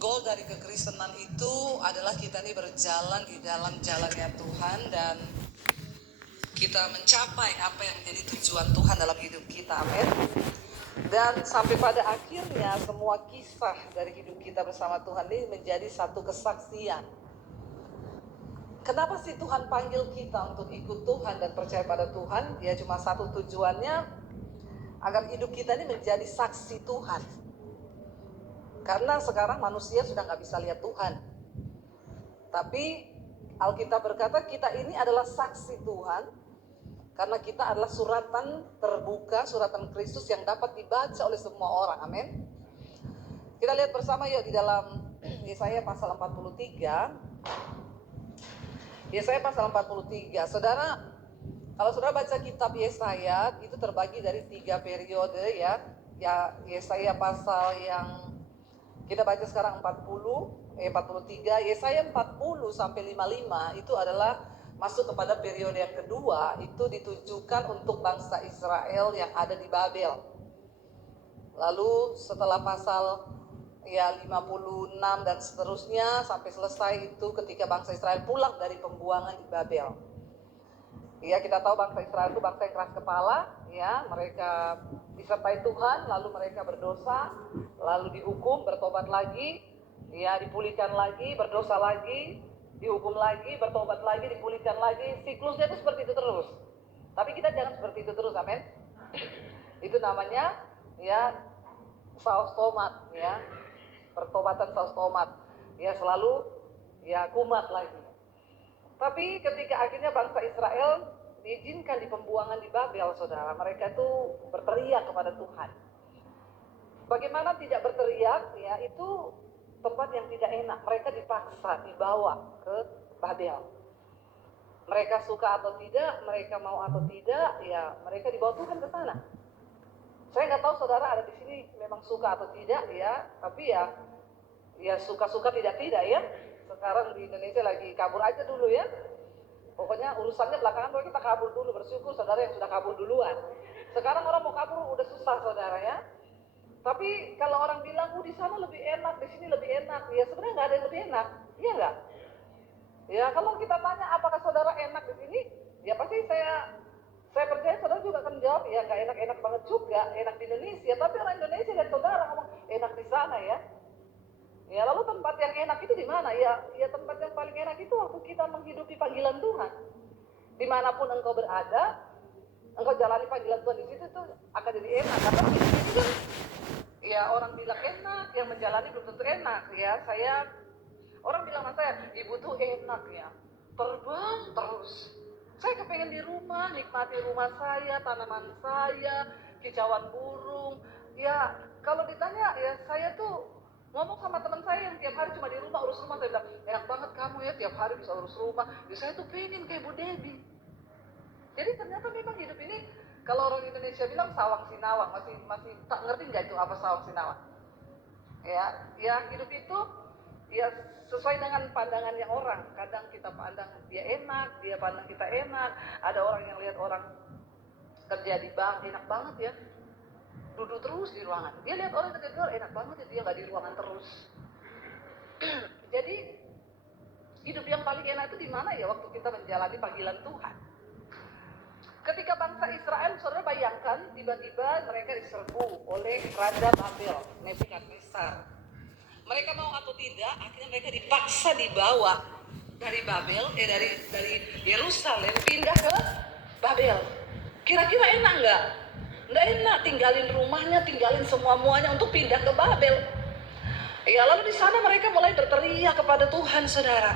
Goal dari kekristenan itu adalah kita ini berjalan di dalam jalannya Tuhan dan kita mencapai apa yang menjadi tujuan Tuhan dalam hidup kita, amin. Dan sampai pada akhirnya semua kisah dari hidup kita bersama Tuhan ini menjadi satu kesaksian. Kenapa sih Tuhan panggil kita untuk ikut Tuhan dan percaya pada Tuhan? Ya cuma satu tujuannya, agar hidup kita ini menjadi saksi Tuhan. Karena sekarang manusia sudah gak bisa lihat Tuhan. Tapi Alkitab berkata kita ini adalah saksi Tuhan. Karena kita adalah suratan terbuka, suratan Kristus yang dapat dibaca oleh semua orang, amin. Kita lihat bersama yuk di dalam Yesaya pasal 43. Yesaya pasal 43. Saudara, kalau saudara baca kitab Yesaya, itu terbagi dari 3 periode ya. Ya, Yesaya pasal yang kita baca sekarang 43, Yesaya 40 sampai 55 itu adalah masuk kepada periode yang kedua, itu ditujukan untuk bangsa Israel yang ada di Babel. Lalu setelah pasal 56 dan seterusnya sampai selesai itu ketika bangsa Israel pulang dari pembuangan di Babel. Ya, kita tahu bangsa Israel itu bangsa yang keras kepala, ya, mereka disertai Tuhan, lalu mereka berdosa, lalu dihukum, bertobat lagi, ya, dipulihkan lagi, berdosa lagi, dihukum lagi, bertobat lagi, dipulihkan lagi. Siklusnya itu seperti itu terus. Tapi kita jangan seperti itu terus, amin. Itu namanya ya saus tomat, ya, pertobatan saus tomat, ya, selalu ya kumat lagi. Tapi ketika akhirnya bangsa Israel diizinkan di pembuangan di Babel, saudara, mereka itu berteriak kepada Tuhan. Bagaimana tidak berteriak? Ya, itu tempat yang tidak enak. Mereka dipaksa dibawa ke Babel. Mereka suka atau tidak, mereka mau atau tidak, ya mereka dibawa Tuhan ke sana. Saya nggak tahu saudara ada di sini memang suka atau tidak, ya, tapi ya suka-suka tidak-tidak ya. Sekarang di Indonesia lagi kabur aja dulu ya. Pokoknya urusannya belakangan kita kabur dulu, bersyukur saudara yang sudah kabur duluan. Sekarang orang mau kabur udah susah saudara ya. Tapi kalau orang bilang, di sana lebih enak, di sini lebih enak, ya sebenarnya nggak ada yang lebih enak, iya nggak? Ya kalau kita tanya apakah saudara enak di sini, ya pasti saya percaya saudara juga akan jawab, ya nggak enak-enak banget juga, enak di Indonesia. Tapi orang Indonesia dan saudara ngomong enak di sana ya. Ya lalu tempat yang enak itu di mana? Ya tempat yang paling enak itu waktu kita menghidupi panggilan Tuhan. Dimanapun engkau berada, engkau jalani panggilan Tuhan di situ tuh akan jadi enak. Karena di sini kan, ya orang bilang enak, yang menjalani belum tentu enak. Ya orang bilang sama saya, ibu tuh enak ya, terbang terus. Saya kepengen di rumah, nikmati rumah saya, tanaman saya, kicauan burung. Ya kalau ditanya, ya saya tuh ngomong sama teman saya yang tiap hari cuma di rumah urus rumah, saya bilang enak banget kamu ya tiap hari bisa urus rumah. Ya saya tuh pengen kayak Bu Debbie. Jadi ternyata memang hidup ini, kalau orang Indonesia bilang sawang sinawang, masih tak ngerti nggak itu apa sawang sinawang? Ya hidup itu ya sesuai dengan pandangannya orang. Kadang kita pandang dia enak, dia pandang kita enak. Ada orang yang lihat orang kerja di bank enak banget ya, duduk terus di ruangan. Dia lihat orang kerja di luar enak banget ya, dia nggak di ruangan terus. Jadi hidup yang paling enak itu di mana ya? Waktu kita menjalani panggilan Tuhan. Ketika bangsa Israel, saudara bayangkan, tiba-tiba mereka diserbu oleh Raja Babel, Nebukadnezar. Mereka mau atau tidak, akhirnya mereka dipaksa dibawa dari Babel, dari Yerusalem pindah ke Babel. Kira-kira enak nggak? Nggak enak, tinggalin rumahnya, tinggalin semua-muanya untuk pindah ke Babel. Ya lalu di sana mereka mulai berteriak kepada Tuhan, saudara.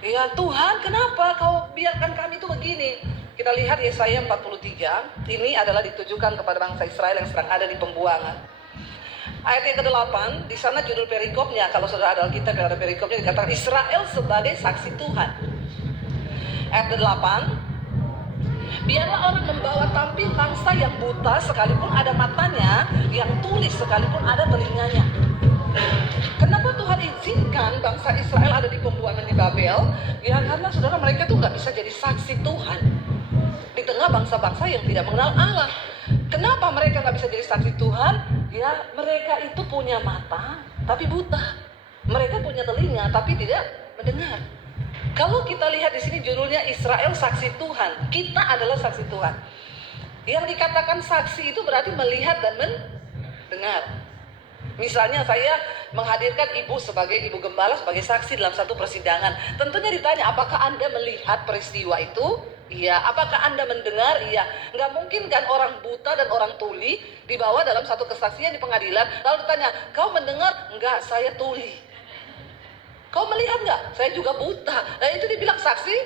Ya Tuhan, kenapa kau biarkan kami itu begini? Kita lihat Yesaya 43, ini adalah ditujukan kepada bangsa Israel yang sedang ada di pembuangan. Ayat yang ke-8, di sana judul perikopnya, kalau sudah ada Alkitab ada perikopnya dikatakan Israel sebagai saksi Tuhan. Ayat ke-8, biarlah orang membawa tampil bangsa yang buta sekalipun ada matanya, yang tuli sekalipun ada telinganya. Kenapa Tuhan izinkan bangsa Israel ada di pembuangan di Babel? Ya karena saudara mereka tuh nggak bisa jadi saksi Tuhan di tengah bangsa-bangsa yang tidak mengenal Allah. Kenapa mereka nggak bisa jadi saksi Tuhan? Ya mereka itu punya mata tapi buta. Mereka punya telinga tapi tidak mendengar. Kalau kita lihat di sini judulnya Israel saksi Tuhan, kita adalah saksi Tuhan. Yang dikatakan saksi itu berarti melihat dan mendengar. Misalnya saya menghadirkan ibu sebagai ibu gembala sebagai saksi dalam satu persidangan. Tentunya ditanya, apakah Anda melihat peristiwa itu? Iya. Apakah Anda mendengar? Iya. Nggak mungkin kan orang buta dan orang tuli dibawa dalam satu kesaksian di pengadilan, lalu ditanya, kau mendengar? Enggak, saya tuli. Kau melihat nggak? Saya juga buta. Nah itu dibilang saksi?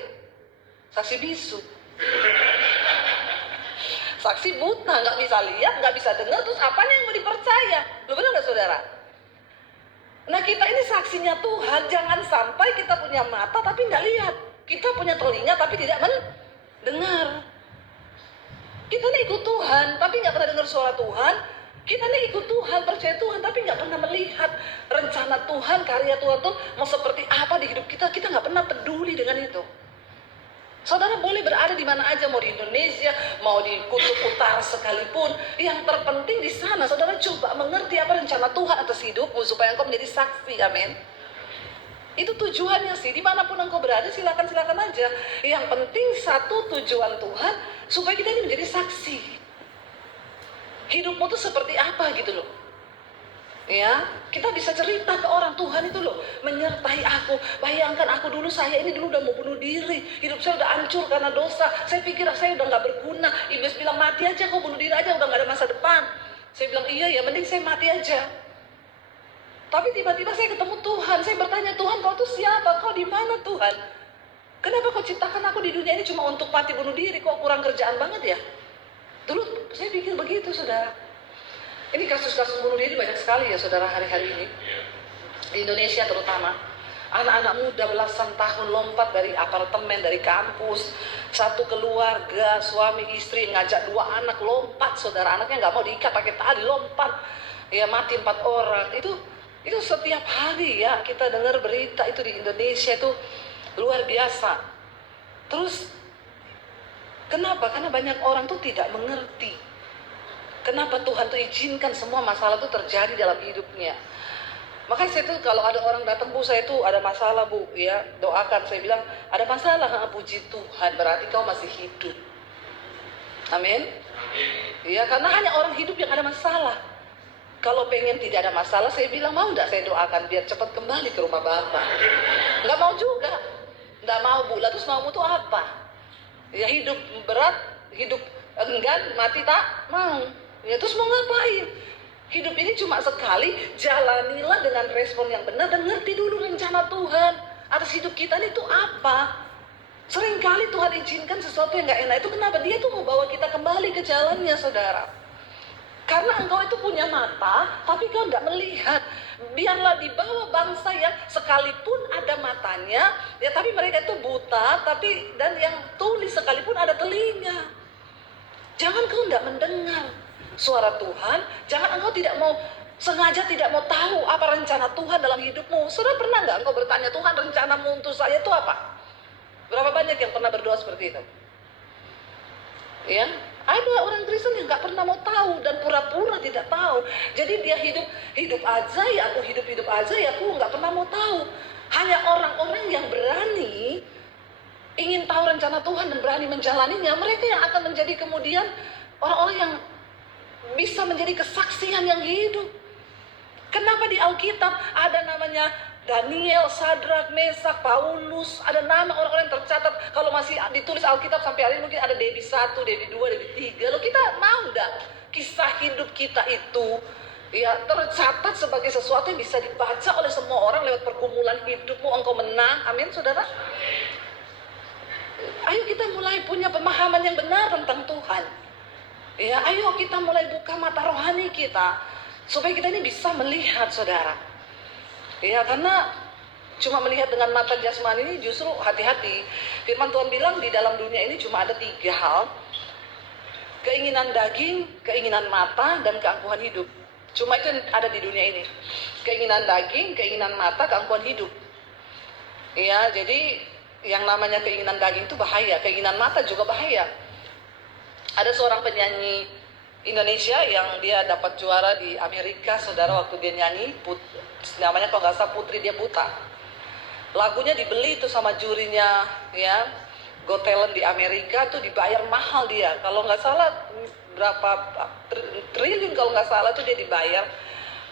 Saksi bisu. Saksi buta, nggak bisa lihat, nggak bisa dengar, terus apanya yang mau dipercaya? Lu benar nggak saudara? Nah kita ini saksinya Tuhan, jangan sampai kita punya mata tapi nggak lihat. Kita punya telinga tapi tidak mendengar. Kita ini ikut Tuhan, tapi nggak pernah dengar suara Tuhan. Kita ini ikut Tuhan, percaya Tuhan, tapi nggak pernah melihat rencana Tuhan, karya Tuhan tuh mau seperti apa di hidup kita. Kita nggak pernah peduli dengan itu. Saudara boleh berada di mana aja, mau di Indonesia, mau di kutub utara sekalipun. Yang terpenting di sana, saudara coba mengerti apa rencana Tuhan atas hidupmu supaya engkau menjadi saksi, amin. Itu tujuannya sih, dimanapun engkau berada silakan aja. Yang penting satu tujuan Tuhan, supaya kita ini menjadi saksi. Hidupmu tuh seperti apa gitu loh. Ya, kita bisa cerita ke orang, Tuhan itu loh menyertai aku. Bayangkan aku dulu, saya ini dulu udah mau bunuh diri. Hidup saya udah hancur karena dosa. Saya pikir saya udah gak berguna. Iblis bilang mati aja, kau bunuh diri aja, udah gak ada masa depan. Saya bilang iya ya, mending saya mati aja. Tapi tiba-tiba saya ketemu Tuhan. Saya bertanya, Tuhan kau tuh siapa? Kau di mana Tuhan? Kenapa kau ciptakan aku di dunia ini cuma untuk mati bunuh diri? Kok kurang kerjaan banget ya? Dulu saya pikir begitu saudara. Ini kasus-kasus bunuh diri banyak sekali ya saudara hari-hari ini. Di Indonesia terutama. Anak-anak muda belasan tahun lompat dari apartemen, dari kampus. Satu keluarga, suami istri ngajak 2 anak lompat saudara. Anaknya nggak mau diikat pakai tali, lompat. Ya mati 4 orang. Itu setiap hari ya kita dengar berita itu di Indonesia itu luar biasa. Terus kenapa? Karena banyak orang tuh tidak mengerti. Kenapa Tuhan tuh izinkan semua masalah itu terjadi dalam hidupnya. Makanya saya tuh kalau ada orang datang, Bu saya tuh ada masalah Bu, ya doakan. Saya bilang ada masalah, puji Tuhan berarti kau masih hidup. Amin. Ya karena hanya orang hidup yang ada masalah. Kalau pengen tidak ada masalah, saya bilang mau enggak saya doakan biar cepat kembali ke rumah Bapak. Enggak mau juga. Enggak mau Bu, lah terus maumu tuh apa? Ya hidup berat, hidup enggan, mati tak mau. Ya terus mau ngapain? Hidup ini cuma sekali, jalanilah dengan respon yang benar dan ngerti dulu rencana Tuhan atas hidup kita ini tuh apa. Seringkali Tuhan izinkan sesuatu yang gak enak itu kenapa? Dia tuh mau bawa kita kembali ke jalannya saudara. Karena engkau itu punya mata, tapi kau gak melihat. Biarlah dibawa bangsa yang sekalipun ada matanya, ya tapi mereka itu buta, dan yang tuli sekalipun ada telinga. Jangan kau gak mendengar suara Tuhan, jangan engkau sengaja tidak mau tahu apa rencana Tuhan dalam hidupmu. Saudara pernah nggak engkau bertanya, Tuhan rencanamu untuk saya itu apa? Berapa banyak yang pernah berdoa seperti itu? Ya, ada orang Kristen yang nggak pernah mau tahu dan pura-pura tidak tahu. Jadi dia hidup aja ya, aku hidup aja ya, aku nggak pernah mau tahu. Hanya orang-orang yang berani ingin tahu rencana Tuhan dan berani menjalaninya, mereka yang akan menjadi kemudian orang-orang yang bisa menjadi kesaksian yang hidup. Kenapa di Alkitab ada namanya Daniel, Sadrak, Mesak, Paulus, ada nama orang-orang yang tercatat. Kalau masih ditulis Alkitab sampai hari ini mungkin ada Debbie 1, Debbie 2, Debbie 3. Loh kita mau enggak kisah hidup kita itu ya tercatat sebagai sesuatu yang bisa dibaca oleh semua orang lewat pergumulan hidupmu, engkau menang. Amin saudara. Ayo kita mulai punya pemahaman yang benar tentang Tuhan. Ya, ayo kita mulai buka mata rohani kita supaya kita ini bisa melihat saudara. Ya, karena cuma melihat dengan mata jasmani ini justru hati-hati. Firman Tuhan bilang di dalam dunia ini cuma ada 3 hal. Keinginan daging, keinginan mata, dan keangkuhan hidup. Cuma itu yang ada di dunia ini. Keinginan daging, keinginan mata, keangkuhan hidup. Ya, jadi yang namanya keinginan daging itu bahaya, keinginan mata juga bahaya. Ada seorang penyanyi Indonesia yang dia dapat juara di Amerika, saudara, waktu dia nyanyi, namanya kalau nggak salah Putri Dia Buta. Lagunya dibeli itu sama jurinya, ya, Got Talent di Amerika tuh dibayar mahal dia. Kalau nggak salah berapa triliun kalau nggak salah tuh dia dibayar.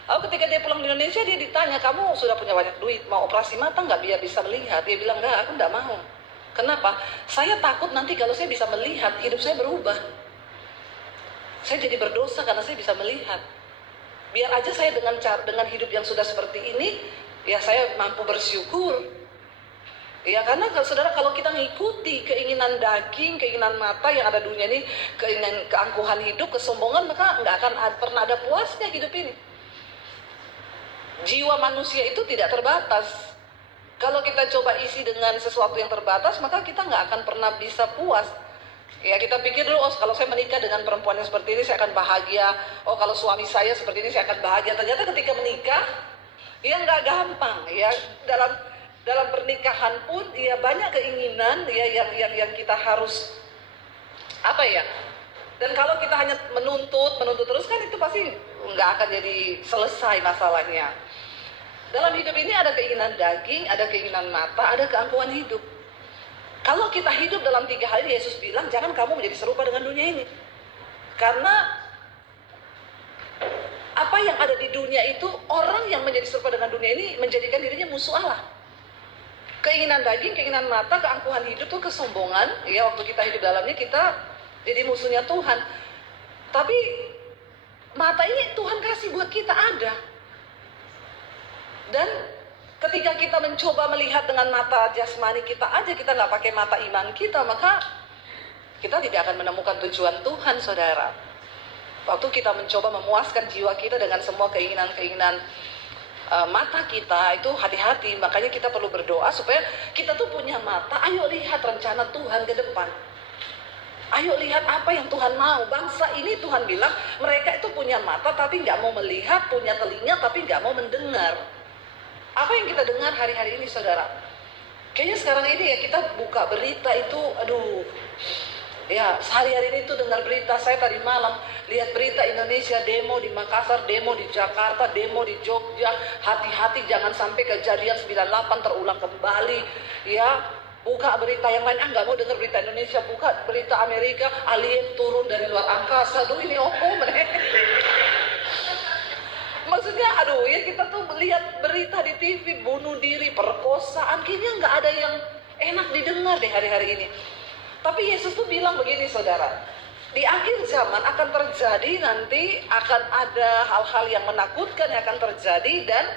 Lalu ketika dia pulang di Indonesia, dia ditanya, kamu sudah punya banyak duit, mau operasi mata nggak biar bisa melihat? Dia bilang, enggak, aku nggak mau. Kenapa? Saya takut nanti kalau saya bisa melihat, hidup saya berubah. Saya jadi berdosa karena saya bisa melihat. Biar aja saya dengan hidup yang sudah seperti ini, ya saya mampu bersyukur. Ya karena saudara, kalau kita ngikuti keinginan daging, keinginan mata yang ada dunia ini, keinginan keangkuhan hidup, kesombongan, maka nggak akan pernah ada puasnya hidup ini. Jiwa manusia itu tidak terbatas. Kalau kita coba isi dengan sesuatu yang terbatas, maka kita nggak akan pernah bisa puas. Ya kita pikir dulu, oh kalau saya menikah dengan perempuan yang seperti ini saya akan bahagia. Oh kalau suami saya seperti ini saya akan bahagia. Ternyata ketika menikah, ya nggak gampang. Ya dalam pernikahan pun ya banyak keinginan ya yang kita harus apa ya. Dan kalau kita hanya menuntut terus kan itu pasti nggak akan jadi selesai masalahnya. Dalam hidup ini ada keinginan daging, ada keinginan mata, ada keangkuhan hidup. Kalau kita hidup dalam 3 hal ini, Yesus bilang, jangan kamu menjadi serupa dengan dunia ini. Karena apa yang ada di dunia itu, orang yang menjadi serupa dengan dunia ini menjadikan dirinya musuh Allah. Keinginan daging, keinginan mata, keangkuhan hidup itu kesombongan. Ya, waktu kita hidup dalamnya kita jadi musuhnya Tuhan. Tapi mata ini Tuhan kasih buat kita ada. Dan ketika kita mencoba melihat dengan mata jasmani kita aja, kita nggak pakai mata iman kita, maka kita tidak akan menemukan tujuan Tuhan, saudara. Waktu kita mencoba memuaskan jiwa kita dengan semua keinginan-keinginan mata kita, itu hati-hati. Makanya kita perlu berdoa supaya kita tuh punya mata. Ayo lihat rencana Tuhan ke depan. Ayo lihat apa yang Tuhan mau. Bangsa ini Tuhan bilang mereka itu punya mata tapi nggak mau melihat, punya telinga tapi nggak mau mendengar. Apa yang kita dengar hari-hari ini, saudara? Kayaknya sekarang ini ya kita buka berita itu, aduh, ya sehari-hari ini tuh dengar berita. Saya tadi malam lihat berita Indonesia demo di Makassar, demo di Jakarta, demo di Jogja. Hati-hati jangan sampai kejadian 98 terulang kembali. Ya, buka berita yang lain. Nggak mau dengar berita Indonesia. Buka berita Amerika, alien turun dari luar angkasa. Aduh, ini apa mereka? Maksudnya, aduh ya kita tuh melihat berita di TV, bunuh diri, perkosaan, kayaknya nggak ada yang enak didengar deh hari-hari ini. Tapi Yesus tuh bilang begini, saudara, di akhir zaman akan terjadi nanti, akan ada hal-hal yang menakutkan yang akan terjadi, dan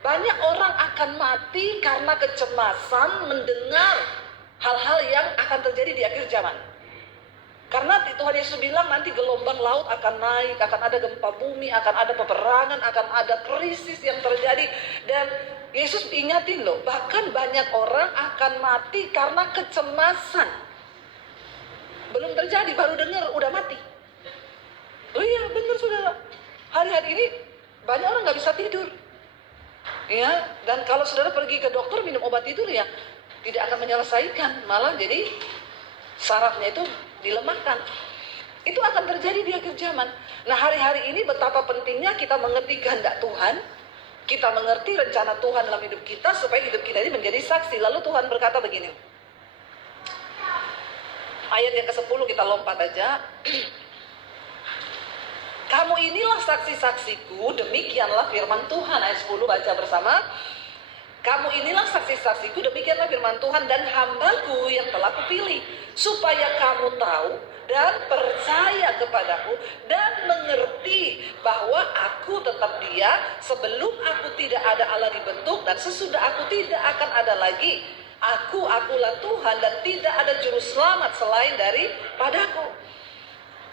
banyak orang akan mati karena kecemasan mendengar hal-hal yang akan terjadi di akhir zaman. Karena Tuhan Yesus bilang nanti gelombang laut akan naik, akan ada gempa bumi, akan ada peperangan, akan ada krisis yang terjadi. Dan Yesus ingatin loh, bahkan banyak orang akan mati karena kecemasan. Belum terjadi, baru dengar udah mati. Oh iya benar, saudara. Hari-hari ini banyak orang nggak bisa tidur. Ya, dan kalau saudara pergi ke dokter minum obat tidur ya tidak akan menyelesaikan, malah jadi sarafnya itu dilemahkan. Itu akan terjadi di akhir zaman. Nah, hari-hari ini betapa pentingnya kita mengerti kehendak Tuhan, kita mengerti rencana Tuhan dalam hidup kita supaya hidup kita ini menjadi saksi. Lalu Tuhan berkata begini, ayat yang ke-10 kita lompat aja. Kamu inilah saksi-saksiku, demikianlah firman Tuhan. Ayat 10 baca bersama. Kamu inilah saksi-saksiku, demikianlah firman Tuhan, dan hambaku yang telah kupilih, supaya kamu tahu dan percaya kepadaku dan mengerti bahwa aku tetap Dia, sebelum aku tidak ada Allah dibentuk, dan sesudah aku tidak akan ada lagi. Akulah Tuhan dan tidak ada juru selamat selain daripadaku.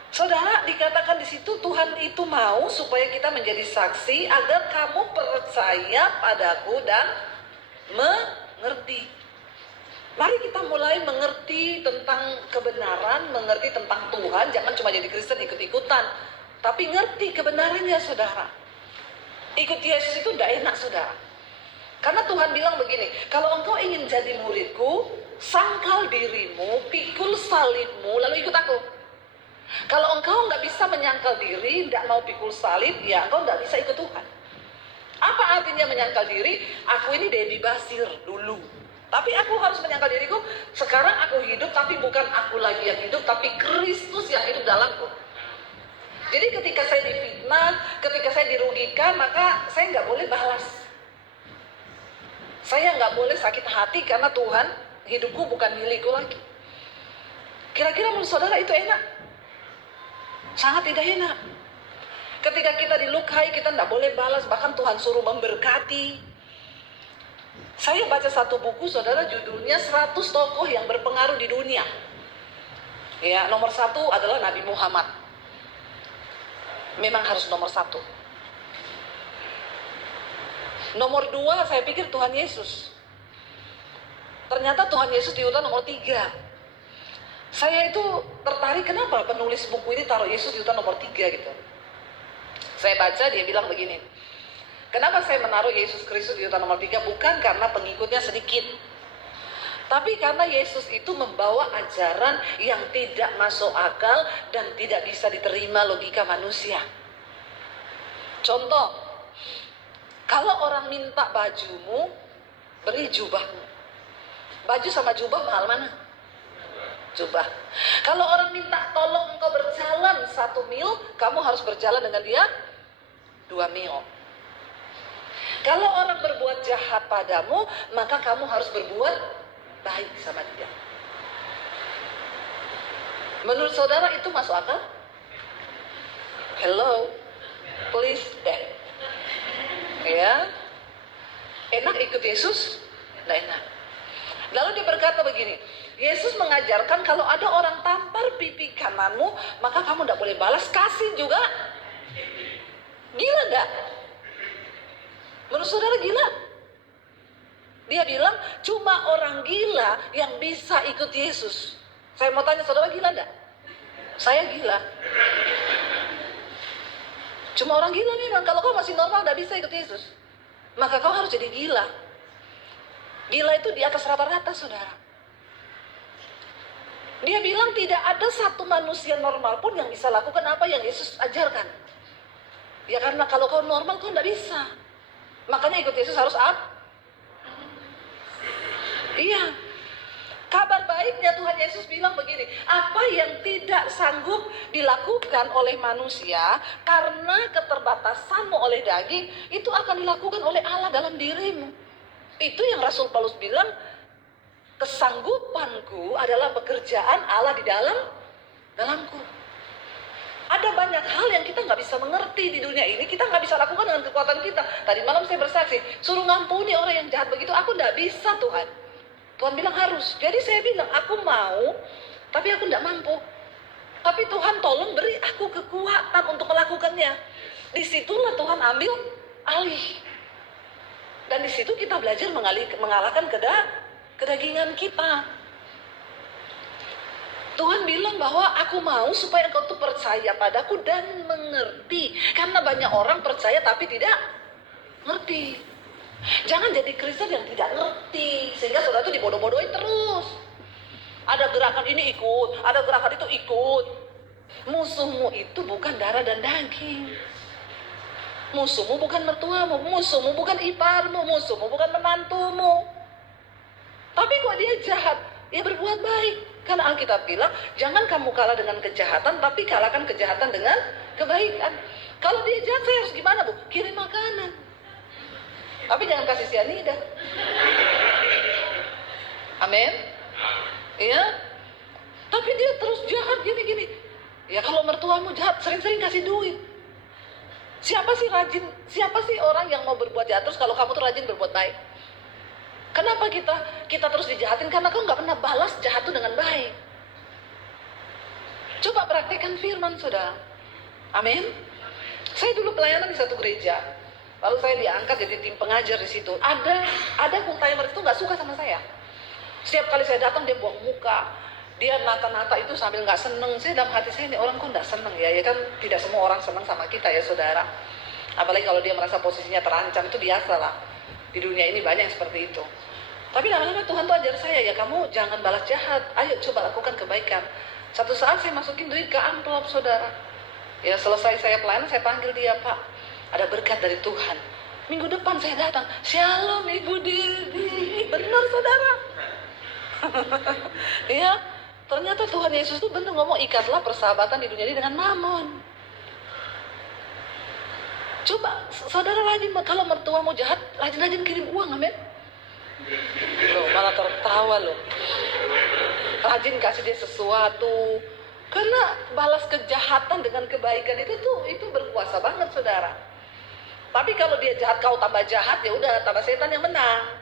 Saudara, dikatakan di situ Tuhan itu mau supaya kita menjadi saksi agar kamu percaya padaku dan mengerti. Mari kita mulai mengerti tentang kebenaran, mengerti tentang Tuhan. Jangan cuma jadi Kristen ikut-ikutan, tapi ngerti kebenarannya, saudara. Ikut Yesus itu tidak enak, saudara. Karena Tuhan bilang begini, kalau engkau ingin jadi muridku, sangkal dirimu, pikul salibmu, lalu ikut aku. Kalau engkau nggak bisa menyangkal diri, nggak mau pikul salib, ya engkau nggak bisa ikut Tuhan. Apa artinya menyangkal diri? Aku ini Debbie Basir dulu, tapi aku harus menyangkal diriku. Sekarang aku hidup, tapi bukan aku lagi yang hidup, tapi Kristus yang hidup dalamku. Jadi ketika saya difitnah, ketika saya dirugikan, maka saya nggak boleh balas. Saya nggak boleh sakit hati karena Tuhan, hidupku bukan milikku lagi. Kira-kira menurut saudara itu enak? Sangat tidak enak. Ketika kita dilukai, kita tidak boleh balas, bahkan Tuhan suruh memberkati. Saya baca satu buku, saudara, judulnya 100 tokoh yang berpengaruh di dunia. Ya, nomor 1 adalah Nabi Muhammad. Memang harus nomor 1. Nomor 2, saya pikir Tuhan Yesus. Ternyata Tuhan Yesus diurutan nomor 3. Saya itu tertarik, kenapa penulis buku ini taruh Yesus diurutan nomor 3 gitu. Saya baca, dia bilang begini, kenapa saya menaruh Yesus Kristus di urutan nomor 3? Bukan karena pengikutnya sedikit, tapi karena Yesus itu membawa ajaran yang tidak masuk akal dan tidak bisa diterima logika manusia. Contoh, kalau orang minta bajumu, beri jubahmu. Baju sama jubah mahal mana? Jubah. Kalau orang minta tolong engkau berjalan 1 mil, kamu harus berjalan dengan dia 2 mil. Kalau orang berbuat jahat padamu, maka kamu harus berbuat baik sama dia. Menurut saudara itu masuk akal? Hello, please back. Ya, enak ikut Yesus? Nggak enak. Lalu dia berkata begini, Yesus mengajarkan kalau ada orang tampar pipi kananmu, maka kamu tidak boleh balas, kasih juga. Gila nggak? Menurut saudara gila? Dia bilang cuma orang gila yang bisa ikut Yesus. Saya mau tanya, saudara gila nggak? Saya gila. Cuma orang gila memang. Kalau kau masih normal nggak bisa ikut Yesus, maka kau harus jadi gila. Gila itu di atas rata-rata, saudara. Dia bilang tidak ada satu manusia normal pun yang bisa lakukan apa yang Yesus ajarkan. Ya karena kalau kau normal kau nggak bisa. Makanya ikut Yesus harus apa? Iya. Kabar baiknya Tuhan Yesus bilang begini, apa yang tidak sanggup dilakukan oleh manusia karena keterbatasanmu oleh daging, itu akan dilakukan oleh Allah dalam dirimu. Itu yang Rasul Paulus bilang, kesanggupanku adalah pekerjaan Allah di dalamku. Ada banyak hal yang kita nggak bisa mengerti di dunia ini, kita nggak bisa lakukan dengan kekuatan kita. Tadi malam saya bersaksi, suruh ngampuni orang yang jahat begitu, aku nggak bisa Tuhan. Tuhan bilang harus. Jadi saya bilang, aku mau, tapi aku nggak mampu. Tapi Tuhan tolong beri aku kekuatan untuk melakukannya. Disitulah Tuhan ambil alih. Dan disitu kita belajar mengalahkan kedagingan kita. Tuhan bilang bahwa aku mau supaya engkau tuh percaya padaku dan mengerti. Karena banyak orang percaya tapi tidak ngerti. Jangan jadi Kristen yang tidak ngerti, sehingga saudara itu dibodoh-bodohin terus. Ada gerakan ini ikut, ada gerakan itu ikut. Musuhmu itu bukan darah dan daging. Musuhmu bukan mertuamu, musuhmu bukan iparmu, musuhmu bukan menantumu. Tapi kok dia jahat, dia berbuat baik. Karena Alkitab bilang, jangan kamu kalah dengan kejahatan, tapi kalahkan kejahatan dengan kebaikan. Kalau dia jahat, saya harus gimana, Bu? Kirim makanan. Tapi jangan kasih sianida. Amin. Iya. Tapi dia terus jahat gini-gini. Ya kalau mertuamu jahat, sering-sering kasih duit. Siapa sih orang yang mau berbuat jahat terus kalau kamu tuh rajin berbuat baik? Kenapa kita terus dijahatin? Karena kau nggak pernah balas jahat itu dengan baik. Coba praktikkan firman, saudara. Amin. Saya dulu pelayanan di satu gereja. Lalu saya diangkat jadi tim pengajar di situ. Ada full timer itu nggak suka sama saya. Setiap kali saya datang dia buang muka, dia nata-nata itu sambil nggak seneng. Saya dalam hati saya, ini orang kok nggak seneng ya? Ya kan tidak semua orang seneng sama kita ya saudara. Apalagi kalau dia merasa posisinya terancam, itu biasa lah. Di dunia ini banyak yang seperti itu. Tapi lama-lama Tuhan tuh ajar saya, ya kamu jangan balas jahat. Ayo coba lakukan kebaikan. Satu saat saya masukin duit ke amplop, saudara. Ya selesai saya pelayanan, saya panggil dia, Pak, ada berkat dari Tuhan. Minggu depan saya datang, Shalom Ibu Didi. Benar, saudara. Ya, ternyata Tuhan Yesus itu benar ngomong, ikatlah persahabatan di dunia ini dengan mamon. Coba saudara rajin, kalau mertua mau jahat, rajin-rajin kirim uang, amin. Loh, malah tertawa loh. Rajin kasih dia sesuatu. Karena balas kejahatan dengan kebaikan itu berkuasa banget, saudara. Tapi kalau dia jahat, kau tambah jahat, ya udah tambah setan yang menang.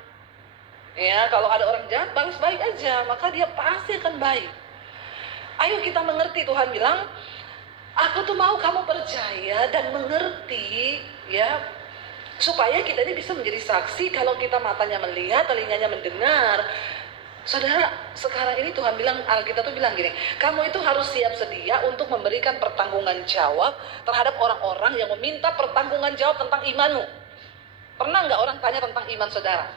Ya, kalau ada orang jahat, balas baik aja, maka dia pasti akan baik. Ayo kita mengerti, Tuhan bilang, aku tuh mau kamu percaya dan mengerti, ya, supaya kita ini bisa menjadi saksi. Kalau kita matanya melihat, telinganya mendengar. Saudara, sekarang ini Tuhan bilang, Alkitab tuh bilang gini, kamu itu harus siap sedia untuk memberikan pertanggungan jawab terhadap orang-orang yang meminta pertanggungan jawab tentang imanmu. Pernah nggak orang tanya tentang iman saudara?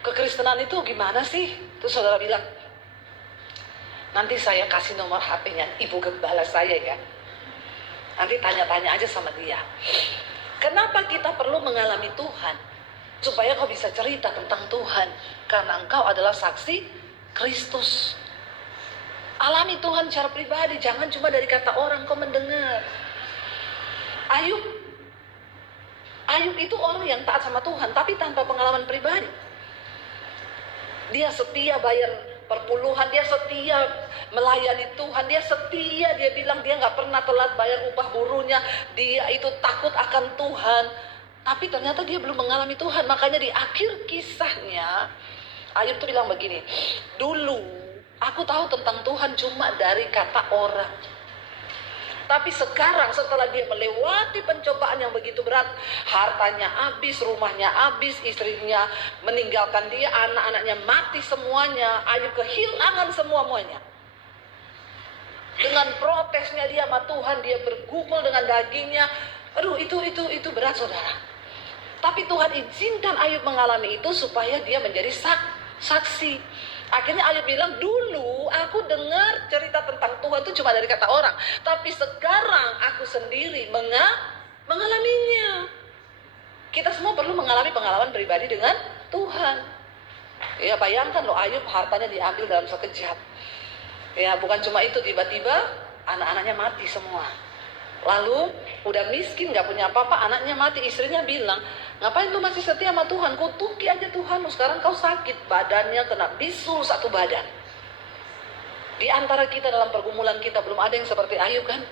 Kekristenan itu gimana sih? Terus saudara bilang, nanti saya kasih nomor HP-nya ibu gembala saya ya. Nanti tanya-tanya aja sama dia. Kenapa kita perlu mengalami Tuhan? Supaya kau bisa cerita tentang Tuhan. Karena engkau adalah saksi Kristus. Alami Tuhan secara pribadi. Jangan cuma dari kata orang kau mendengar. Ayub itu orang yang taat sama Tuhan, tapi tanpa pengalaman pribadi. Dia setia bayar perpuluhan, dia setia melayani Tuhan, dia setia, dia bilang dia gak pernah telat bayar upah buruhnya, dia itu takut akan Tuhan. Tapi ternyata dia belum mengalami Tuhan. Makanya di akhir kisahnya Ayub tuh bilang begini, dulu aku tahu tentang Tuhan cuma dari kata orang, tapi sekarang setelah dia melewati pencobaan yang begitu berat, hartanya habis, rumahnya habis, istrinya meninggalkan dia, anak-anaknya mati semuanya, Ayub kehilangan semuanya. Dengan protesnya dia sama Tuhan, dia bergumul dengan dagingnya. Aduh, itu berat, saudara. Tapi Tuhan izinkan Ayub mengalami itu supaya dia menjadi saksi. Akhirnya Ayub bilang, dulu aku dengar cerita tentang Tuhan itu cuma dari kata orang, tapi sekarang aku sendiri mengalaminya. Kita semua perlu mengalami pengalaman pribadi dengan Tuhan. Ya, bayangkan loh, Ayub hartanya diambil dalam sekejap. Ya, bukan cuma itu, tiba-tiba anak-anaknya mati semua. Lalu udah miskin, gak punya apa-apa, anaknya mati. Istrinya bilang, ngapain lu masih setia sama Tuhan? Kutuki aja Tuhanmu, sekarang kau sakit, badannya kena bisul satu badan. Di antara kita dalam pergumulan kita belum ada yang seperti Ayub kan?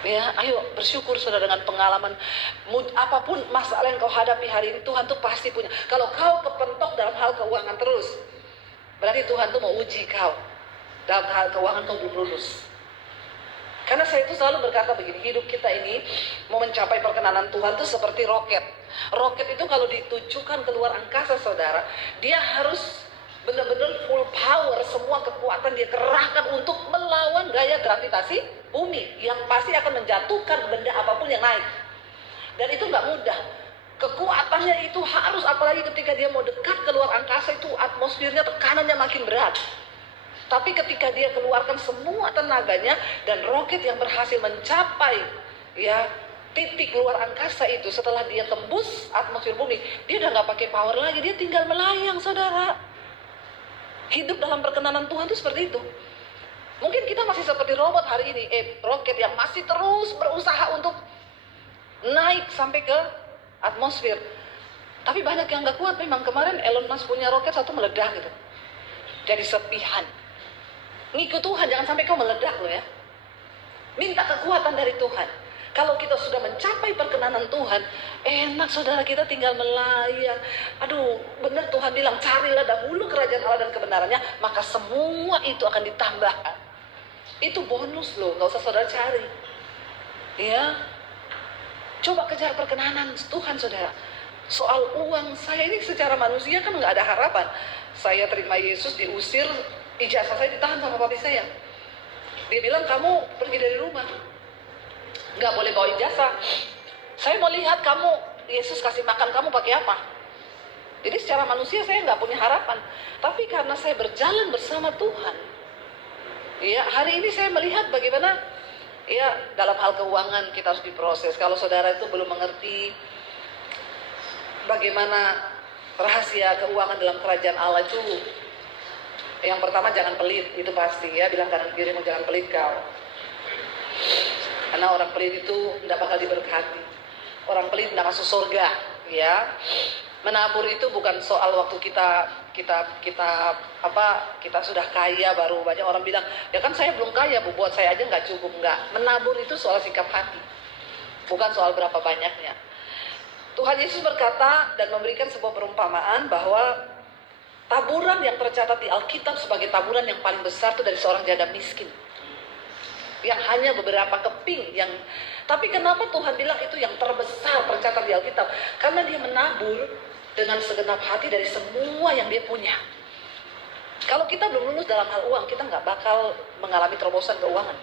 Ya, ayo bersyukur saudara dengan pengalaman. Apapun masalah yang kau hadapi hari ini, Tuhan tuh pasti punya. Kalau kau kepentok dalam hal keuangan terus, berarti Tuhan tuh mau uji kau. Dalam hal keuangan kau belum lulus. Karena saya itu selalu berkata begini, hidup kita ini mau mencapai perkenanan Tuhan itu seperti roket. Roket itu kalau ditujukan keluar angkasa, saudara, dia harus benar-benar full power, semua kekuatan dia kerahkan untuk melawan gaya gravitasi bumi yang pasti akan menjatuhkan benda apapun yang naik. Dan itu nggak mudah. Kekuatannya itu harus, apalagi ketika dia mau dekat keluar angkasa, itu atmosfernya, tekanannya makin berat. Tapi ketika dia keluarkan semua tenaganya dan roket yang berhasil mencapai titik luar angkasa itu, setelah dia tembus atmosfer bumi, dia udah nggak pakai power lagi, dia tinggal melayang, saudara. Hidup dalam perkenanan Tuhan itu seperti itu. Mungkin kita masih seperti robot hari ini, roket yang masih terus berusaha untuk naik sampai ke atmosfer. Tapi banyak yang nggak kuat. Memang kemarin Elon Musk punya roket satu meledak gitu, jadi serpihan. Ngikut Tuhan, jangan sampai kau meledak loh ya. Minta kekuatan dari Tuhan. Kalau kita sudah mencapai perkenanan Tuhan, enak saudara, kita tinggal melayang. Aduh, benar Tuhan bilang, carilah dahulu kerajaan Allah dan kebenarannya, maka semua itu akan ditambahkan. Itu bonus loh, gak usah saudara cari. Ya, coba kejar perkenanan Tuhan, saudara. Soal uang, saya ini secara manusia kan gak ada harapan. Saya terima Yesus, diusir, ijazah saya ditahan sama papi saya. Dia bilang, kamu pergi dari rumah, nggak boleh bawa ijazah. Saya mau lihat kamu, Yesus kasih makan kamu pakai apa. Jadi secara manusia saya nggak punya harapan. Tapi karena saya berjalan bersama Tuhan, Ya, hari ini saya melihat bagaimana ya dalam hal keuangan kita harus diproses. Kalau saudara itu belum mengerti bagaimana rahasia keuangan dalam kerajaan Allah itu, yang pertama jangan pelit, itu pasti ya. Bilang kanan kirimu jangan pelit kau. Karena orang pelit itu tidak bakal diberkati. Orang pelit tidak masuk surga, ya. Menabur itu bukan soal waktu kita sudah kaya baru banyak orang bilang, ya kan saya belum kaya, Bu, buat saya aja nggak cukup. Nggak. Menabur itu soal sikap hati, bukan soal berapa banyaknya. Tuhan Yesus berkata dan memberikan sebuah perumpamaan bahwa taburan yang tercatat di Alkitab sebagai taburan yang paling besar itu dari seorang janda miskin. Yang hanya beberapa keping yang, tapi kenapa Tuhan bilang itu yang terbesar tercatat di Alkitab? Karena dia menabur dengan segenap hati dari semua yang dia punya. Kalau kita belum lulus dalam hal uang, kita nggak bakal mengalami terobosan keuangan.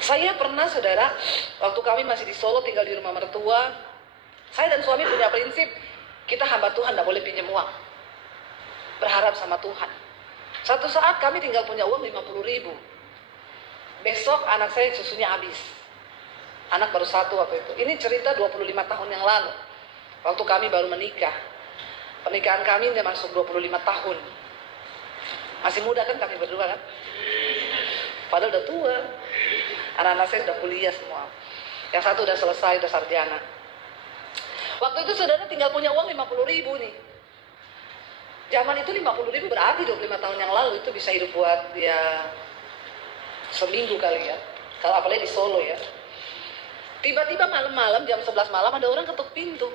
Saya pernah, saudara, waktu kami masih di Solo tinggal di rumah mertua, saya dan suami punya prinsip, kita hamba Tuhan nggak boleh pinjam uang. Berharap sama Tuhan. Satu saat kami tinggal punya uang 50.000. Besok anak saya susunya habis. Anak baru 1 waktu itu. Ini cerita 25 tahun yang lalu. Waktu kami baru menikah. Pernikahan kami udah masuk 25 tahun. Masih muda kan kami berdua kan? Padahal udah tua. Anak-anak saya udah kuliah semua. Yang satu udah selesai, udah sarjana. Waktu itu saudara tinggal punya uang 50.000 nih. Zaman itu 50.000 berarti 25 tahun yang lalu itu bisa hidup buat ya seminggu kali ya. Kalau apalagi di Solo ya. Tiba-tiba malam-malam jam 11 malam ada orang ketuk pintu.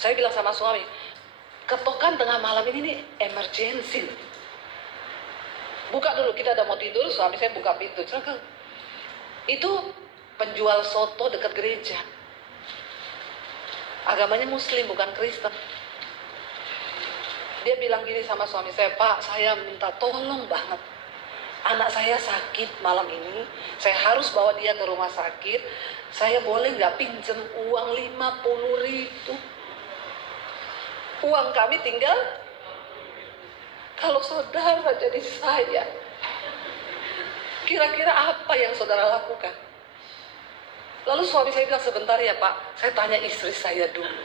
Saya bilang sama suami, ketokan tengah malam ini nih emergency. Buka dulu, kita udah mau tidur, suami saya buka pintu. Itu penjual soto dekat gereja. Agamanya Muslim bukan Kristen. Dia bilang gini sama suami saya, Pak, saya minta tolong banget. Anak saya sakit malam ini, saya harus bawa dia ke rumah sakit. Saya boleh nggak pinjem uang 50.000? Uang kami tinggal. Kalau saudara jadi saya, kira-kira apa yang saudara lakukan? Lalu suami saya bilang, sebentar ya Pak, saya tanya istri saya dulu.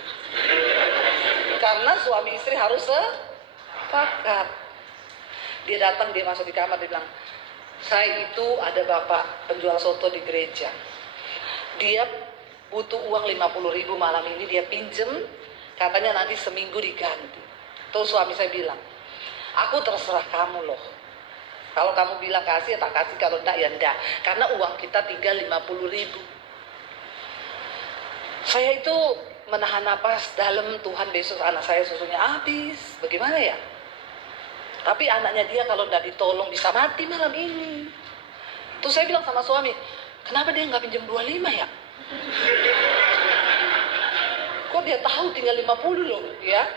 Karena suami istri harus sepakat. Dia datang, dia masuk di kamar, dia bilang, saya itu ada bapak penjual soto di gereja. Dia butuh uang 50.000 malam ini, dia pinjem, katanya nanti seminggu diganti. Terus suami saya bilang, aku terserah kamu loh. Kalau kamu bilang kasih ya tak kasih, kalau enggak ya enggak. Karena uang kita tinggal 50.000. Saya itu menahan napas dalam, Tuhan besok anak saya susunya habis. Bagaimana ya? Tapi anaknya dia kalau enggak ditolong bisa mati malam ini. Terus saya bilang sama suami, kenapa dia nggak pinjam 25 ya? Kok dia tahu tinggal 50 loh ya?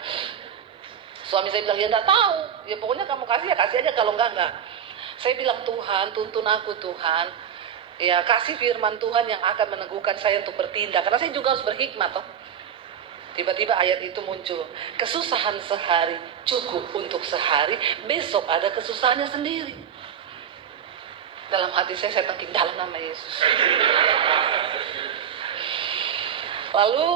Suami saya bilang, ya enggak tahu. Ya pokoknya kamu kasih ya kasih aja, kalau enggak. Saya bilang, Tuhan tuntun aku Tuhan. Ya kasih firman Tuhan yang akan meneguhkan saya untuk bertindak. Karena saya juga harus berhikmat toh. Tiba-tiba ayat itu muncul. Kesusahan sehari cukup untuk sehari. Besok ada kesusahannya sendiri. Dalam hati saya tangking dalam nama Yesus. Lalu,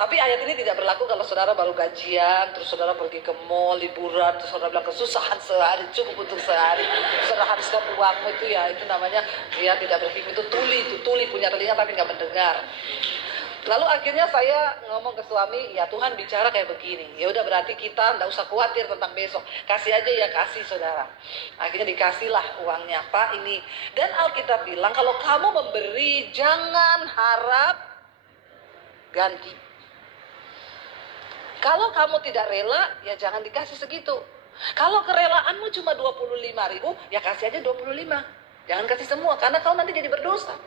tapi ayat ini tidak berlaku kalau saudara baru gajian, terus saudara pergi ke mall, liburan, terus saudara bilang kesusahan sehari cukup untuk sehari. Saudara habiskan uangmu itu ya, itu namanya ya tidak berhikmat. Itu tuli punya telinga tapi nggak mendengar. Lalu akhirnya saya ngomong ke suami, ya Tuhan bicara kayak begini. Ya udah berarti kita nggak usah khawatir tentang besok. Kasih aja ya, kasih saudara. Akhirnya dikasihlah uangnya, Pak ini. Dan Alkitab bilang kalau kamu memberi jangan harap ganti. Kalau kamu tidak rela, ya jangan dikasih segitu. Kalau kerelaanmu cuma 25.000, ya kasih aja 25. Jangan kasih semua, karena kau nanti jadi berdosa.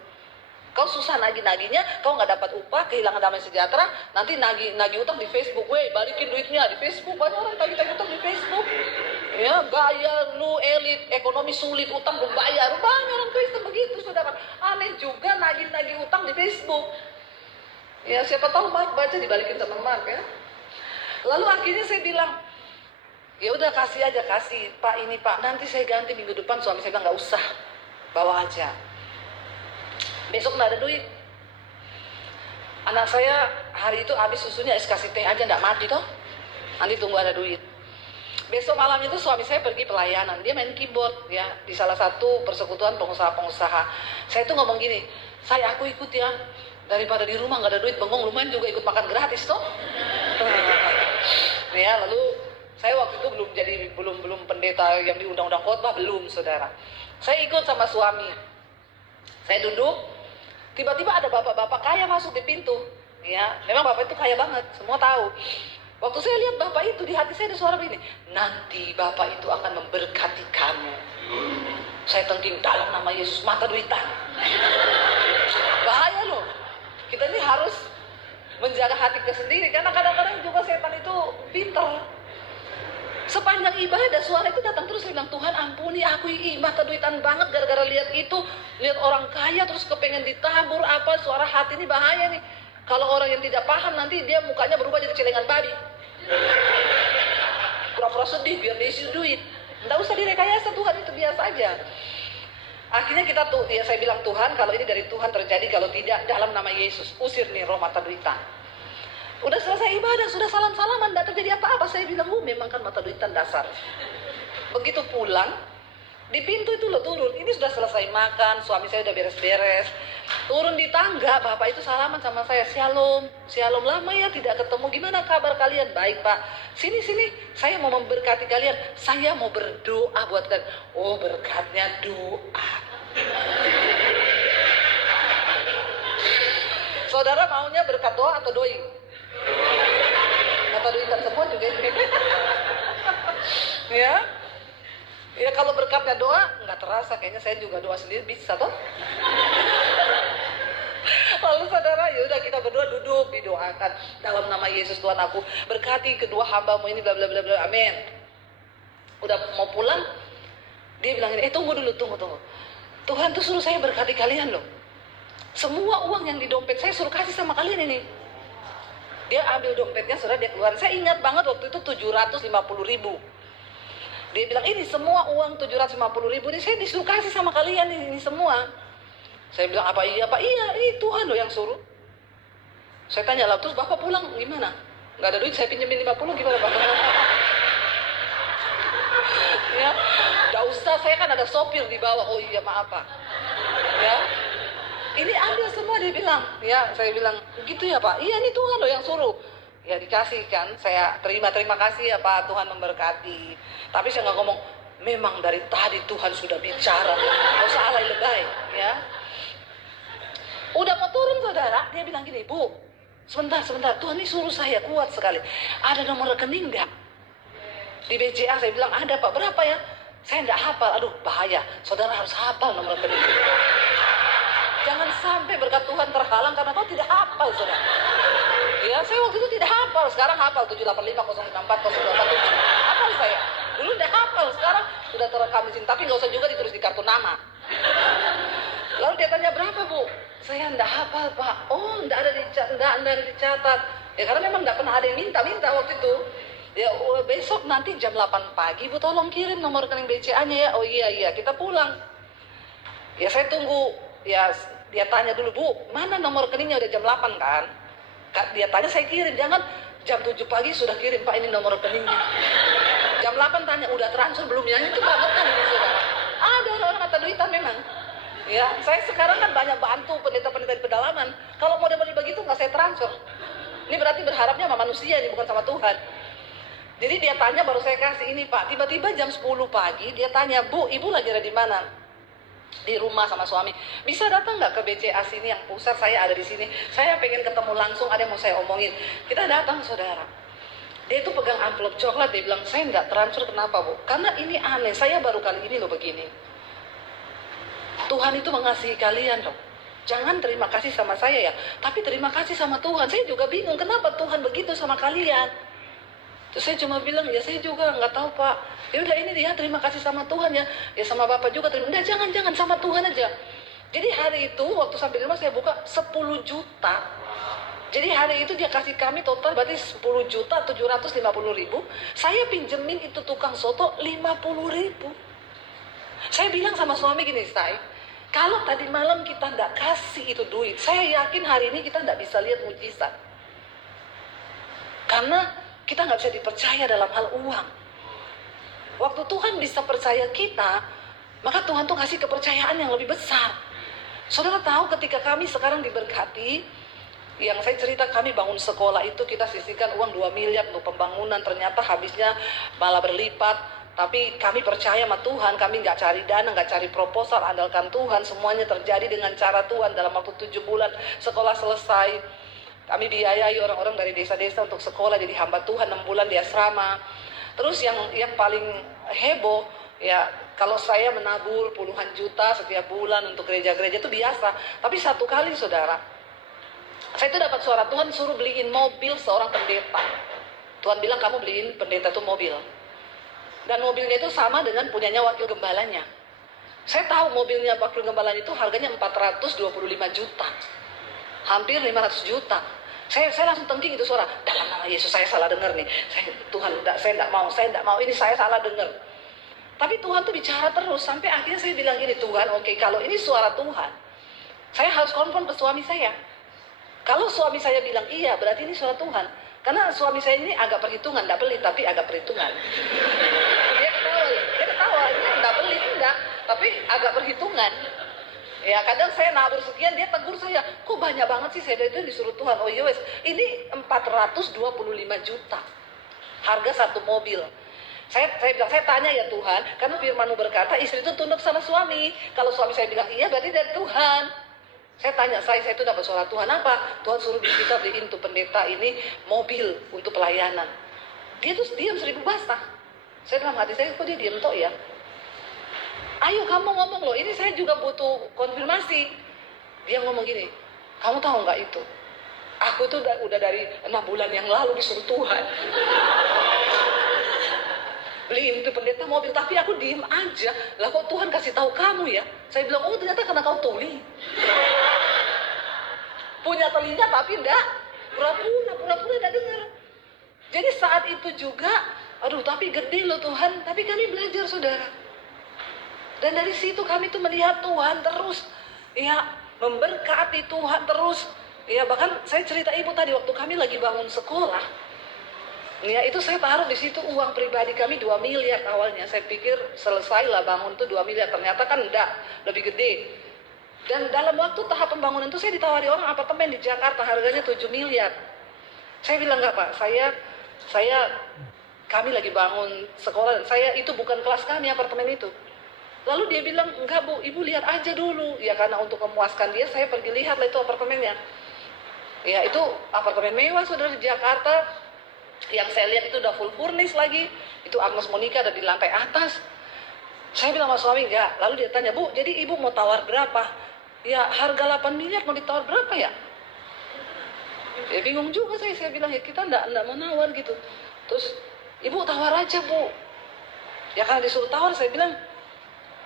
Kau susah nagih-nagihnya, kau nggak dapat upah, kehilangan damai sejahtera, nanti nagih utang di Facebook, weh balikin duitnya di Facebook, banyak orang tagih utang di Facebook. Ya gaya lu elit, ekonomi sulit, utang belum bayar, banyak orang Kristen begitu saudara. Aneh juga nagih utang di Facebook. Ya siapa tahu Mark baca dibalikin sama Mark ya. Lalu akhirnya saya bilang, Ya udah kasih aja, kasih Pak, ini Pak, nanti saya ganti minggu depan. Suami saya bilang nggak usah, bawa aja. Besok nggak ada duit. Anak saya hari itu habis susunya, kasih teh aja nggak mati toh. Nanti tunggu ada duit. Besok malam itu suami saya pergi pelayanan, dia main keyboard ya di salah satu persekutuan pengusaha-pengusaha. Saya tuh ngomong gini, aku ikut ya, daripada di rumah nggak ada duit bengong, lumayan juga ikut makan gratis toh. Ya lalu saya waktu itu belum pendeta yang di undang-undang khotbah, belum saudara. Saya ikut sama suami, saya duduk, tiba-tiba ada bapak-bapak kaya masuk di pintu. Ya, memang bapak itu kaya banget, semua tahu. Waktu saya lihat bapak itu, di hati saya ada suara begini, nanti bapak itu akan memberkati kamu. Saya tengking, dalam nama Yesus, mata duitan. Bahaya loh. Kita ini harus menjaga hati kita sendiri, karena kadang-kadang juga setan itu pinter. Sepanjang ibadah suara itu datang terus, saya bilang, Tuhan ampuni aku, mata duitan banget gara-gara lihat itu, lihat orang kaya terus kepengen ditabur apa, suara hati ini bahaya nih. Kalau orang yang tidak paham nanti dia mukanya berubah jadi celengan babi. Pura-pura sedih biar dia isi duit. Nggak usah direkayasa, Tuhan itu biasa aja. Akhirnya saya bilang, Tuhan kalau ini dari Tuhan terjadi, kalau tidak dalam nama Yesus usir nih roh mata duitan. Udah selesai ibadah, sudah salam-salaman, nggak terjadi apa-apa. Saya bilang, memang kan mata duitan dasar. Begitu pulang, di pintu itu lo turun, ini sudah selesai makan, suami saya udah beres-beres. Turun di tangga, bapak itu salaman sama saya, shalom, shalom, lama ya tidak ketemu, gimana kabar kalian? Baik Pak, sini, saya mau memberkati kalian, saya mau berdoa buat kalian. Oh berkatnya doa. Saudara maunya berkat doa atau doi? Mata duitan semua juga ini. Ya kalau berkatnya doa nggak terasa, kayaknya saya juga doa sendiri bisa toh. Lalu saudara, yaudah kita berdua duduk, didoakan dalam nama Yesus. Tuhan aku berkati kedua hambamu ini, bla bla bla bla, amin. Udah mau pulang, dia bilang ini, tunggu dulu, tunggu. Tuhan tuh suruh saya berkati kalian loh. Semua uang yang di dompet saya suruh kasih sama kalian ini. Dia ambil dompetnya, saudara, dia keluar. Saya ingat banget waktu itu 750.000. Dia bilang, ini semua uang 750.000 ini saya disuruh kasih sama kalian ini semua. Saya bilang, apa iya Pak? Iya, ini Tuhan loh yang suruh. Saya tanya lah, terus Bapak pulang gimana? Nggak ada duit, saya pinjemin 50, gimana Bapak? Ya, nggak usah, saya kan ada sopir di bawah. Oh iya maaf Pak. Ya, ini ambil semua, dia bilang. Ya, saya bilang, gitu ya Pak? Iya, ini Tuhan loh yang suruh. Ya dikasih kan, saya terima kasih ya Pak, Tuhan memberkati. Tapi saya nggak ngomong, memang dari tadi Tuhan sudah bicara, nggak usah alay lebay, ya. Udah mau turun saudara, dia bilang gini, Bu, sebentar, Tuhan ini suruh saya, kuat sekali. Ada nomor rekening nggak? Di BCA saya bilang ada Pak, berapa ya? Saya nggak hafal, aduh bahaya, saudara harus hafal nomor rekening. Jangan sampai berkat Tuhan terhalang karena kau tidak hafal saudara. Ya, saya waktu itu tidak hafal, sekarang hafal 785064087. Hafal saya. Dulu tidak hafal, sekarang sudah terekam di sini, tapi nggak usah juga ditulis di kartu nama. Lalu dia tanya berapa Bu? Saya tidak hafal Pak. Oh, tidak ada dicatat. Ya karena memang tidak pernah ada yang minta waktu itu. Ya besok nanti jam 8 pagi Bu tolong kirim nomor rekening BCA-nya ya. Oh iya kita pulang. Ya saya tunggu. Ya dia tanya dulu Bu, mana nomor rekeningnya, udah jam 8 kan? Dia tanya saya kirim, jangan jam 7 pagi sudah kirim Pak ini nomor rekeningnya. Jam 8 tanya udah transfer belum ya? Itu banget kan ini saudara. Ada orang kata duitan memang. Ya, saya sekarang kan banyak bantu pendeta-pendeta di pedalaman. Kalau model-model begitu nggak saya transfer. Ini berarti berharapnya sama manusia ini, bukan sama Tuhan. Jadi dia tanya baru saya kasih ini Pak. Tiba-tiba jam 10 pagi dia tanya, Bu, Ibu lagi ada di mana? Di rumah sama suami. Bisa datang nggak ke BCA sini yang pusat, saya ada di sini. Saya pengen ketemu langsung, ada yang mau saya omongin. Kita datang saudara. Dia itu pegang amplop coklat, dia bilang, saya nggak transfer, kenapa Bu? Karena ini aneh, saya baru kali ini loh begini. Tuhan itu mengasihi kalian loh. Jangan terima kasih sama saya ya, tapi terima kasih sama Tuhan. Saya juga bingung kenapa Tuhan begitu sama kalian. Terus saya cuma bilang, ya saya juga nggak tahu Pak. Ya udah ini dia, terima kasih sama Tuhan ya. Ya sama Bapak juga terima. Enggak, jangan sama Tuhan aja. Jadi hari itu waktu sampai di rumah saya buka 10 juta. Jadi hari itu dia kasih kami total berarti 10.750.000. Saya pinjemin itu tukang soto 50.000. Saya bilang sama suami gini, say, kalau tadi malam kita nggak kasih itu duit, saya yakin hari ini kita nggak bisa lihat mujizat. Karena kita nggak bisa dipercaya dalam hal uang. Waktu Tuhan bisa percaya kita, maka Tuhan tuh kasih kepercayaan yang lebih besar. Saudara tahu ketika kami sekarang diberkati, yang saya cerita kami bangun sekolah itu kita sisihkan uang 2 miliar untuk pembangunan, ternyata habisnya malah berlipat. Tapi kami percaya sama Tuhan, kami nggak cari dana, nggak cari proposal, andalkan Tuhan. Semuanya terjadi dengan cara Tuhan. Dalam waktu 7 bulan sekolah selesai. Kami biayai orang-orang dari desa-desa untuk sekolah jadi hamba Tuhan 6 bulan di asrama. Terus yang paling heboh, ya kalau saya menabur puluhan juta setiap bulan untuk gereja-gereja itu biasa. Tapi satu kali saudara, saya itu dapat suara Tuhan suruh beliin mobil seorang pendeta. Tuhan bilang kamu beliin pendeta itu mobil. Dan mobilnya itu sama dengan punyanya wakil gembalanya. Saya tahu mobilnya wakil gembalanya itu harganya 425 juta. Hampir 500 juta. Saya langsung tengking itu suara. Dalam nama Yesus saya salah dengar nih. Saya enggak mau. Ini saya salah dengar. Tapi Tuhan tuh bicara terus. Sampai akhirnya saya bilang gini, Tuhan, oke, kalau ini suara Tuhan, saya harus konfront ke suami saya. Kalau suami saya bilang iya, berarti ini suara Tuhan. Karena suami saya ini agak perhitungan, enggak pelit, tapi agak perhitungan. Dia ketawa, ini enggak pelit, enggak, tapi agak perhitungan. Ya kadang saya nabur sekian, dia tegur saya, kok banyak banget sih, saya itu disuruh Tuhan. Oh iya wes, ini 425 juta, harga satu mobil. Saya bilang, saya tanya ya Tuhan, karena firman-Mu berkata istri itu tunduk sama suami. Kalau suami saya bilang iya, berarti dari Tuhan. Saya tanya, saya itu dapat suara Tuhan apa? Tuhan suruh kita beliin tuh pendeta ini mobil untuk pelayanan. Dia tuh diam 1000 basah. Saya dalam hati saya, kok dia diam toh ya? Ayo kamu ngomong loh, ini saya juga butuh konfirmasi. Dia ngomong gini, kamu tahu nggak itu? Aku tuh udah dari 6 bulan yang lalu disuruh Tuhan beliin tuh pendeta mobil, tapi aku diem aja. Lah kok Tuhan kasih tahu kamu ya? Saya bilang, oh ternyata karena kau tuli. Punya telinga tapi enggak, pura-pura enggak dengar. Jadi saat itu juga, aduh tapi gede loh Tuhan, tapi kami belajar saudara. Dan dari situ kami tuh melihat Tuhan terus, ya memberkati Tuhan terus. Ya bahkan saya cerita ibu tadi waktu kami lagi bangun sekolah. Ya itu saya taruh di situ uang pribadi kami 2 miliar awalnya. Saya pikir selesai lah bangun tuh 2 miliar. Ternyata kan enggak, lebih gede. Dan dalam waktu tahap pembangunan itu saya ditawari orang apartemen di Jakarta harganya 7 miliar. Saya bilang enggak Pak, kami lagi bangun sekolah dan saya itu bukan kelas kami apartemen itu. Lalu dia bilang, enggak Bu, Ibu lihat aja dulu. Ya karena untuk memuaskan dia saya pergi lihat lah itu apartemennya. Ya itu apartemen mewah saudara di Jakarta. Yang saya lihat itu udah full furnish lagi. Itu Agnes Monica ada di lantai atas. Saya bilang sama suami enggak. Lalu dia tanya, Bu, jadi ibu mau tawar berapa? Ya harga 8 miliar mau ditawar berapa ya? Ya bingung juga saya bilang ya kita enggak mau nawar gitu. Terus ibu tawar aja Bu. Ya karena disuruh tawar saya bilang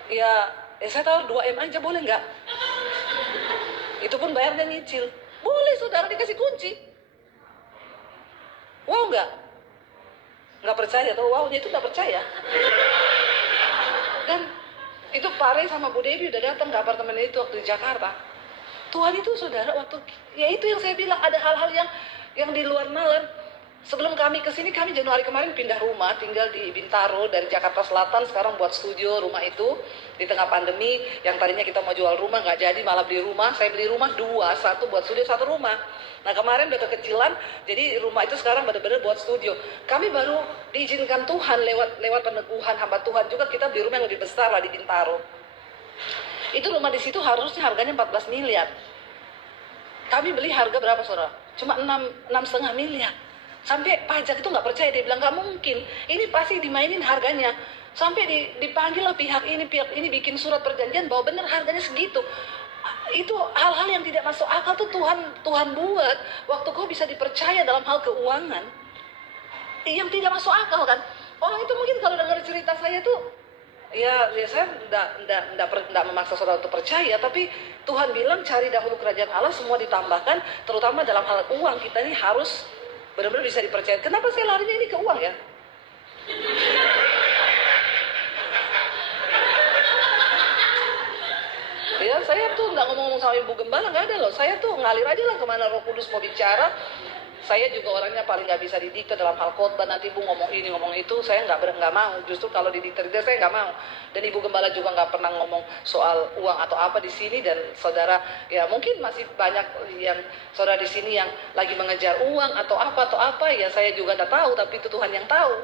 ya saya tawar 2M aja boleh enggak? Itu pun bayarnya nyicil. Boleh saudara, dikasih kunci. Wow enggak? Enggak percaya atau wownya itu enggak percaya. Dan itu Pak Rey sama Bu Devi udah datang ke apartemen itu waktu di Jakarta. Tuhan itu saudara waktu, ya itu yang saya bilang ada hal-hal yang di luar nalar. Sebelum kami kesini, kami Januari kemarin pindah rumah, tinggal di Bintaro dari Jakarta Selatan, sekarang buat studio rumah itu di tengah pandemi. Yang tadinya kita mau jual rumah nggak jadi, malah beli rumah. Saya beli rumah 2, 1 buat studio, 1 rumah. Nah kemarin udah kekecilan, jadi rumah itu sekarang benar-benar buat studio. Kami baru diizinkan Tuhan lewat peneguhan hamba Tuhan juga kita beli rumah yang lebih besar lah di Bintaro. Itu rumah di situ harusnya harganya 14 miliar. Kami beli harga berapa saudara? Cuma 6,5 miliar. Sampai pajak itu nggak percaya, dia bilang nggak mungkin, ini pasti dimainin harganya. Sampai dipanggil lah pihak ini bikin surat perjanjian bahwa benar harganya segitu. Itu hal-hal yang tidak masuk akal tuh Tuhan buat waktu kau bisa dipercaya dalam hal keuangan yang tidak masuk akal kan. Orang itu mungkin kalau dengar cerita saya tuh Ya saya enggak memaksa saudara untuk percaya, tapi Tuhan bilang cari dahulu kerajaan Allah, semua ditambahkan, terutama dalam hal uang. Kita ini harus benar-benar bisa dipercaya. Kenapa saya larinya ini ke uang ya? Ya saya tuh nggak ngomong sama Ibu Gembala, nggak ada loh. Saya tuh ngalir aja lah kemana Roh Kudus mau bicara. Saya juga orangnya paling nggak bisa didikte dalam hal khotbah, nanti Ibu ngomong ini ngomong itu, saya nggak mau. Justru kalau didikte saya nggak mau. Dan Ibu Gembala juga nggak pernah ngomong soal uang atau apa di sini. Dan saudara ya mungkin masih banyak yang saudara di sini yang lagi mengejar uang atau apa ya, saya juga nggak tahu, tapi itu Tuhan yang tahu.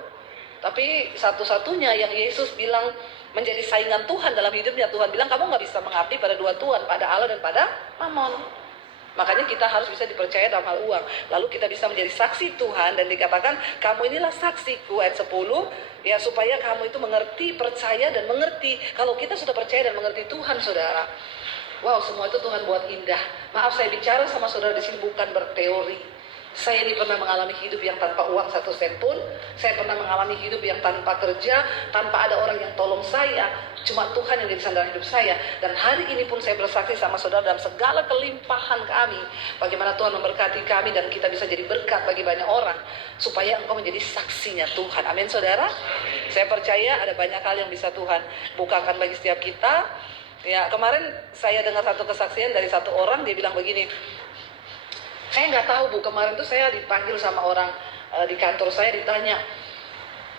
Tapi satu-satunya yang Yesus bilang menjadi saingan Tuhan dalam hidupnya, Tuhan bilang kamu nggak bisa mengabdi pada dua Tuhan, pada Allah dan pada Mammon. Makanya kita harus bisa dipercaya dalam hal uang. Lalu kita bisa menjadi saksi Tuhan, dan dikatakan kamu inilah saksiku, ayat 10, ya, supaya kamu itu mengerti, percaya dan mengerti. Kalau kita sudah percaya dan mengerti Tuhan, saudara, wow, semua itu Tuhan buat indah. Maaf, saya bicara sama saudara di sini bukan berteori. Saya ini pernah mengalami hidup yang tanpa uang 1 sen pun. Saya pernah mengalami hidup yang tanpa kerja, tanpa ada orang yang tolong saya. Cuma Tuhan yang jadi sandaran hidup saya. Dan hari ini pun saya bersaksi sama saudara dalam segala kelimpahan kami, bagaimana Tuhan memberkati kami dan kita bisa jadi berkat bagi banyak orang, supaya engkau menjadi saksinya Tuhan. Amin, saudara. Saya percaya ada banyak hal yang bisa Tuhan bukakan bagi setiap kita. Ya, kemarin saya dengar satu kesaksian dari satu orang, dia bilang begini, saya nggak tahu Bu, kemarin tuh saya dipanggil sama orang di kantor saya, ditanya,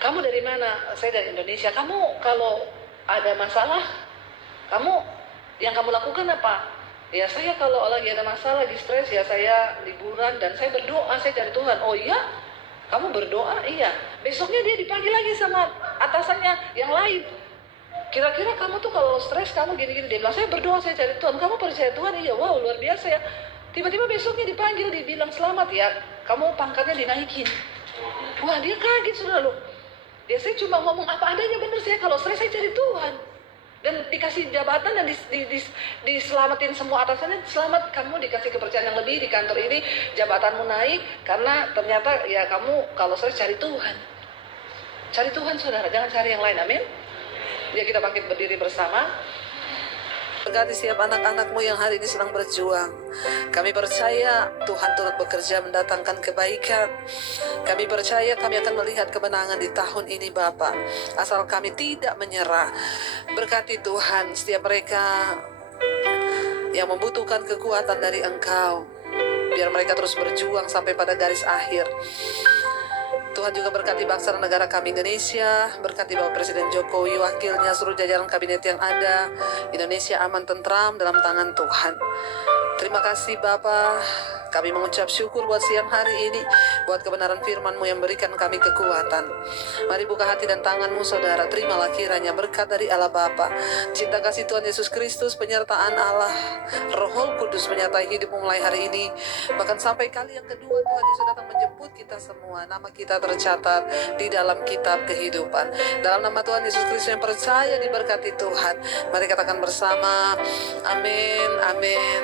kamu dari mana? Saya dari Indonesia. Kamu kalau ada masalah, yang kamu lakukan apa? Ya saya kalau lagi ada masalah, lagi stres, ya saya liburan dan saya berdoa, saya cari Tuhan. Oh iya? Kamu berdoa? Iya. Besoknya dia dipanggil lagi sama atasannya yang lain. Kira-kira kamu tuh kalau stres, kamu gini-gini. Dia bilang, saya berdoa, saya cari Tuhan. Kamu percaya Tuhan? Iya. Wow, luar biasa ya. Tiba-tiba besoknya dipanggil, dibilang selamat ya, kamu pangkatnya dinaikin. Wah, dia kaget, sudah loh. Dia, saya cuma ngomong apa adanya, bener, saya kalau stres saya cari Tuhan. Dan dikasih jabatan dan diselamatin semua atasannya, selamat, kamu dikasih kepercayaan yang lebih di kantor ini, jabatanmu naik, karena ternyata ya kamu kalau stres cari Tuhan. Cari Tuhan, saudara, jangan cari yang lain, amin. Ya, kita bangkit berdiri bersama. Berkati setiap anak-anakmu yang hari ini sedang berjuang. Kami percaya Tuhan turut bekerja mendatangkan kebaikan. Kami percaya kami akan melihat kemenangan di tahun ini, Bapa. Asal kami tidak menyerah. Berkati Tuhan setiap mereka yang membutuhkan kekuatan dari Engkau. Biar mereka terus berjuang sampai pada garis akhir. Tuhan juga berkati bangsa dan negara kami Indonesia, berkati Bapak Presiden Jokowi, wakilnya, seluruh jajaran kabinet yang ada. Indonesia aman, tentram dalam tangan Tuhan. Terima kasih Bapa, kami mengucap syukur buat siang hari ini, buat kebenaran firman-Mu yang berikan kami kekuatan. Mari buka hati dan tangan-Mu, saudara, terimalah kiranya berkat dari Allah Bapa, cinta kasih Tuhan Yesus Kristus, penyertaan Allah, Roh Kudus menyertai hidupmu mulai hari ini, bahkan sampai kali yang kedua Tuhan Yesus datang menjemput kita semua, nama kita tercatat di dalam kitab kehidupan. Dalam nama Tuhan Yesus Kristus yang percaya diberkati Tuhan, mari katakan bersama, amin, amin.